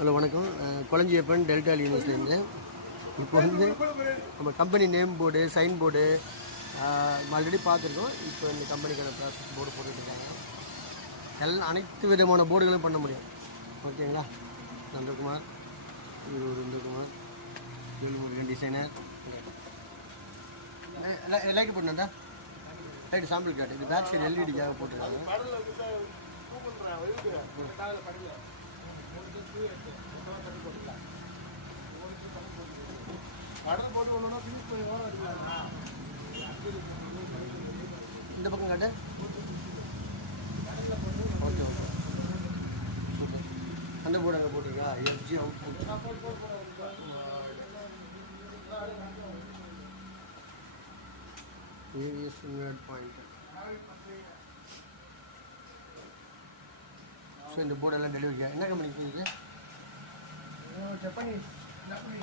Hello வணக்கம். Kolanjiyappan Delta யூனிவர்சிட்டிலேருந்து. இப்போ வந்து நம்ம company name board, sign board already பார்த்துருக்கோம். இப்போ இந்த கம்பெனிக்கான ப்ராசஸ் போர்டு போட்டுட்ருக்காங்க. அனைத்து விதமான போர்டுகளும் பண்ண முடியும். ஓகேங்களா? நந்தகுமார், இது ஒரு இந்துகுமார், முருகன் டிசைனர். லைட்டு போட்டுனா லைட்டு சாம்பிள் காட்டு. இது பேக் சைடு எல்இடிக்காக போட்டுருக்காங்க. இந்த பக்கம் காட்டு. Okay okay super. அந்த போர்டு அங்கே போட்டிருக்கா? FG output AVS invert point. So இந்த போர்டெல்லாம் டெலிவரி என்ன கம்பெனிக்கு போகுது? Japanese company.